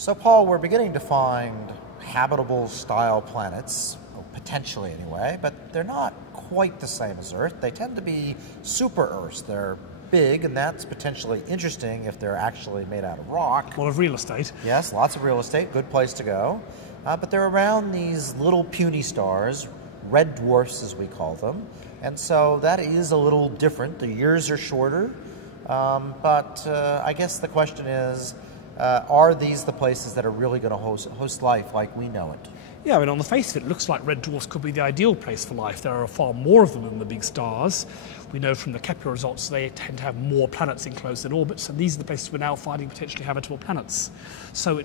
So, Paul, we're beginning to find habitable style planets, potentially anyway, but they're not quite the same as Earth. They tend to be super Earths. They're big, and that's potentially interesting if they're actually made out of rock. A lot of real estate. Yes, lots of real estate, good place to go. But they're around these little puny stars, red dwarfs as we call them, and so that is a little different. The years are shorter, but I guess the question is, are these the places that are really going to host life like we know it? Yeah, I mean, on the face of it, it looks like red dwarfs could be the ideal place for life. There are far more of them than the big stars. We know from the Kepler results they tend to have more planets enclosed in orbits, and these are the places we're now finding potentially habitable planets. So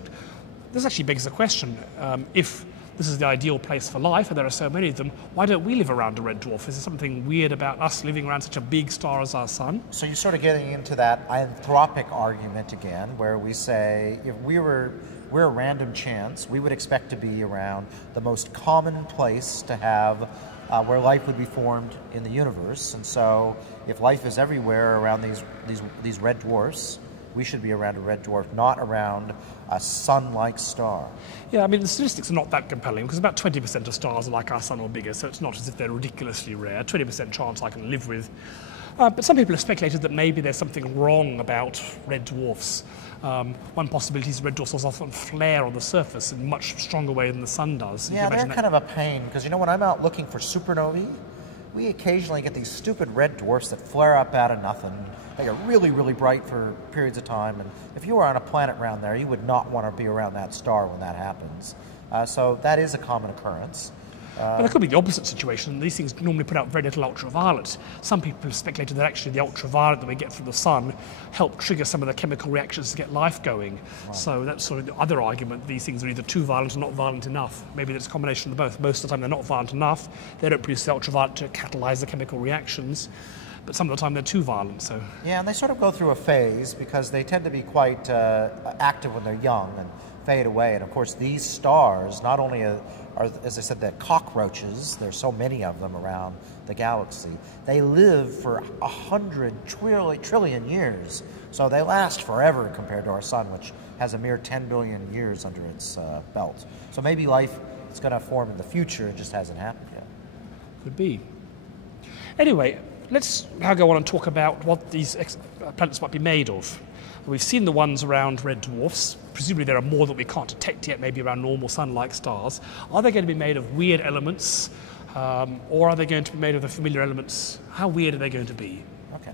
this actually begs the question, if this is the ideal place for life, and there are so many of them, why don't we live around a red dwarf? Is there something weird about us living around such a big star as our sun? So you're sort of getting into that anthropic argument again, where we say if we're a random chance, we would expect to be around the most common place to have where life would be formed in the universe. And so if life is everywhere around these red dwarfs, we should be around a red dwarf, not around a sun-like star. Yeah, I mean, the statistics are not that compelling because about 20% of stars are like our sun or bigger, so it's not as if they're ridiculously rare. 20% chance I can live with. But some people have speculated that maybe there's something wrong about red dwarfs. One possibility is red dwarfs often flare on the surface in a much stronger way than the sun does. Yeah, they're kind of a pain, because you know, when I'm out looking for supernovae, we occasionally get these stupid red dwarfs that flare up out of nothing. They get really, really bright for periods of time, and if you were on a planet around there, you would not want to be around that star when that happens. So that is a common occurrence. But there could be the opposite situation. These things normally put out very little ultraviolet. Some people have speculated that actually the ultraviolet that we get from the sun help trigger some of the chemical reactions to get life going. Right. So that's sort of the other argument. These things are either too violent or not violent enough. Maybe it's a combination of both. Most of the time they're not violent enough. They don't produce the ultraviolet to catalyze the chemical reactions. But some of the time they're too violent. So yeah, and they sort of go through a phase because they tend to be quite active when they're young and fade away. And of course these stars not only are, as I said, the cockroaches, there's so many of them around the galaxy, they live for 100 trillion years. So they last forever compared to our sun, which has a mere 10 billion years under its belt. So maybe life is going to form in the future, it just hasn't happened yet. Could be. Anyway, let's now go on and talk about what these planets might be made of. We've seen the ones around red dwarfs. Presumably there are more that we can't detect yet, maybe around normal sun-like stars. Are they going to be made of weird elements, or are they going to be made of the familiar elements? How weird are they going to be? Okay.